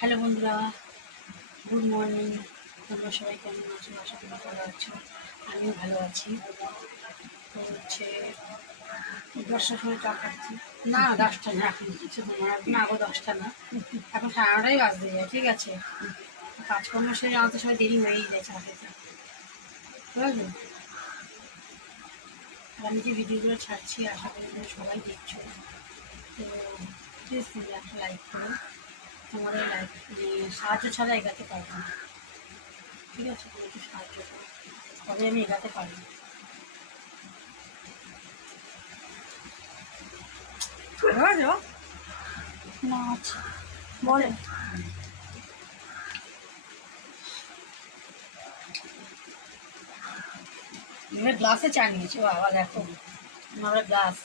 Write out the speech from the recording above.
Hello বন্ধুরা, good morning. তোমরা সবাই কেমন আছো? আশা করি ভালো আছো। আমিও ভালো আছি। তো হচ্ছে 10টার সময় চা খাচ্ছি। না 10টা না, এখন কিছু না গো, 10টা না, এখন 9:30টাই বাজতে যায়। ঠিক আছে, কাজকর্ম সেরে আমার তো সবাই দেরি হয়েই যায় চা খেতে, ঠিক আছে। আর আমি যে ভিডিওগুলো ছাড়ছি আশা করি তোমরা সবাই দেখছো। তো প্লিজ তোমরা একটা লাইক করো। তোমাদের লাইক সাহায্য ছাড়া এগাতে পারবো না, ঠিক আছে। তুমি একটু সাহায্য করো, তবে আমি এগাতে পারবো। না আচ্ছা বলেন। গ্লাসে চা নিয়েছি বাবা, দেখো আমরা গ্লাস।